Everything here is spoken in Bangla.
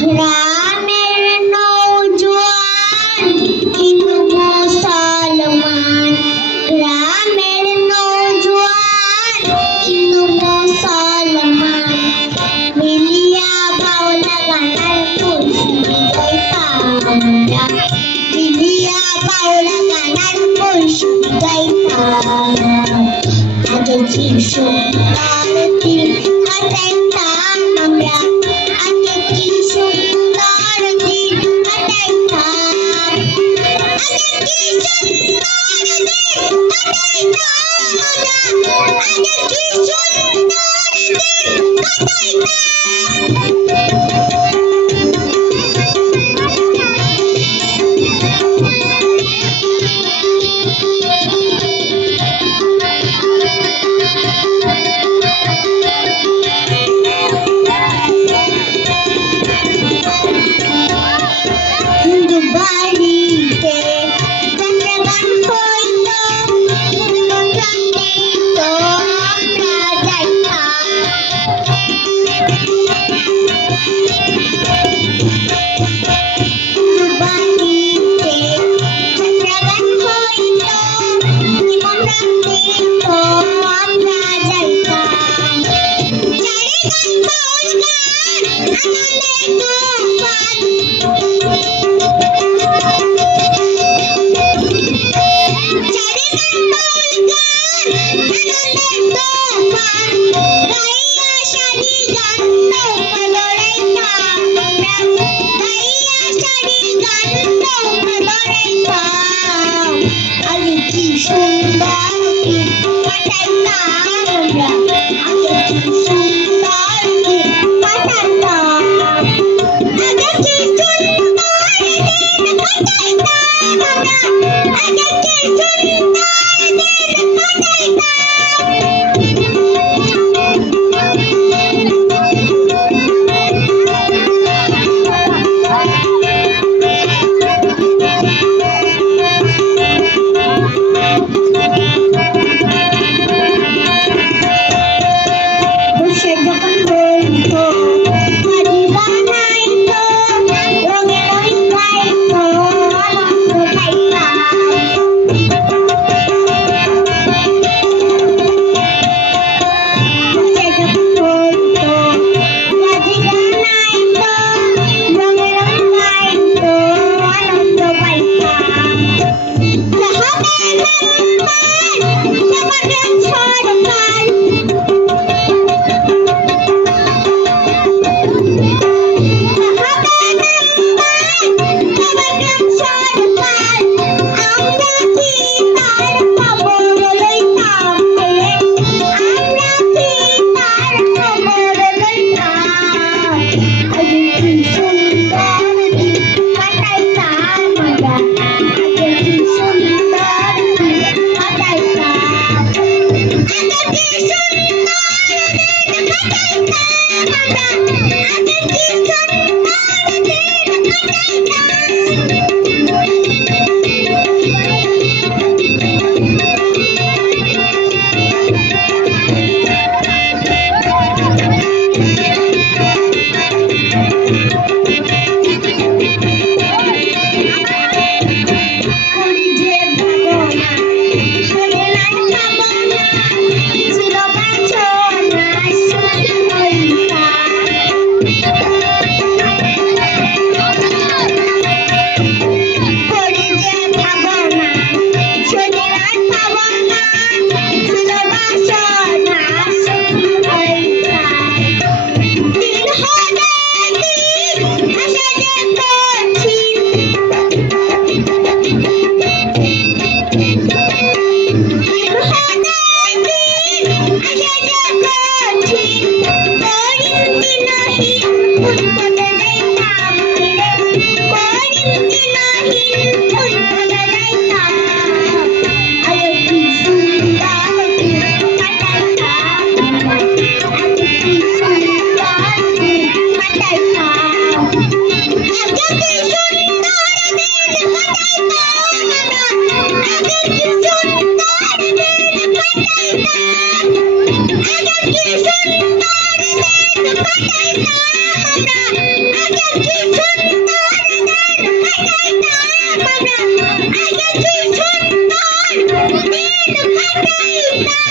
গ্রামের নৌজোয়ান হিন্দু মুসলমান, গ্রামের নৌজোয়ান হিন্দু মুসলমান মিলিয়া বাউলা গানার খুশি গাইতাম আমরা, মিলিয়া বাউলা গানার খুশি গাইতাম। আগে কি সুন্দর দিন কাটাইতাম আমরা, আগে কি সুন্দর দিন কাটাইতাম, আগে কি সুন্দর দিন কাটাইতাম আমরা, আগে কি সুন্দর দিন কাটাইতাম। হিন্দু বাড়িতে চন্দ্রগান হইত, হিন্দু প্রান্তিত আমরা যাইতাম। হিন্দু বাড়িতে চন্দ্রগান হইত, হিন্দু প্রান্তিত আমরা যাইতাম। চারি গান বাউল গান আনন্দে তুফান, চারি গান বাউল গান আনন্দে তুফান গাইয়া সারি গান নৌকা লড়াইতাম আমরা, গাইয়া সারি গান নৌকা লড়াইতাম। আগে কি সুন্দর দিন কাটাইতাম আমরা, আগে কি সুন্দর দিন কাটাইতাম, আগে কি সুন্দর দিন কাটাইতাম আমরা, আগে কি সুন্দর দিন কাটাইতাম। বসে যখন বলতো বাড়ি বানাইতো, রঙে রঙ গাইতো, আনন্দ পাইতাম। বসে যখন বলতো বাড়ি বানাইতো, রঙে রঙ গাইতো, আনন্দ পাইতাম। হবে মেম্বার, আমার গ্রাম সরকার, Kita Kita